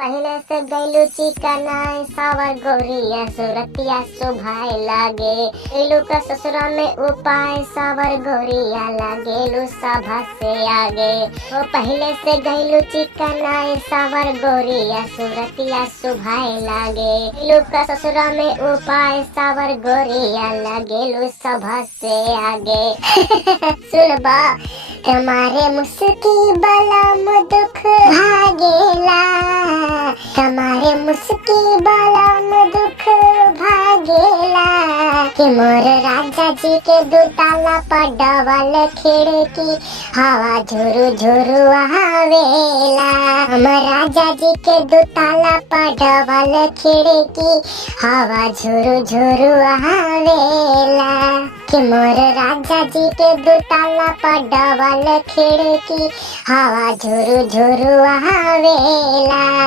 पहले से गैलू चिकनाई सावर गोरिया सुरतिया सुभाए लागे गैलू का ससुरा में उपाय सावर गोरिया लागेलू सभा से आगे। वो पहले से गैलू चिकनाई सावर गोरिया सुरतिया सुभाए लागे गैलू का ससुरा में उपाय सावर गोरिया लागेलू सभा से आगे। सुन बा तुम्हारे मुस्की बलम दुख भागेला तुम्हारे मुस्की बलम दुख भागेला कि मोर राजा जी के दुताला पडवल खिड़की हवा झुरु झुरु आवेला। हमर राजा जी के दुताला पडवल खिड़की हवा झुरु झुरु आवेला कि मोर राजा जी के दुताला पडवल खिड़की हवा झुरु झुरु आवेला।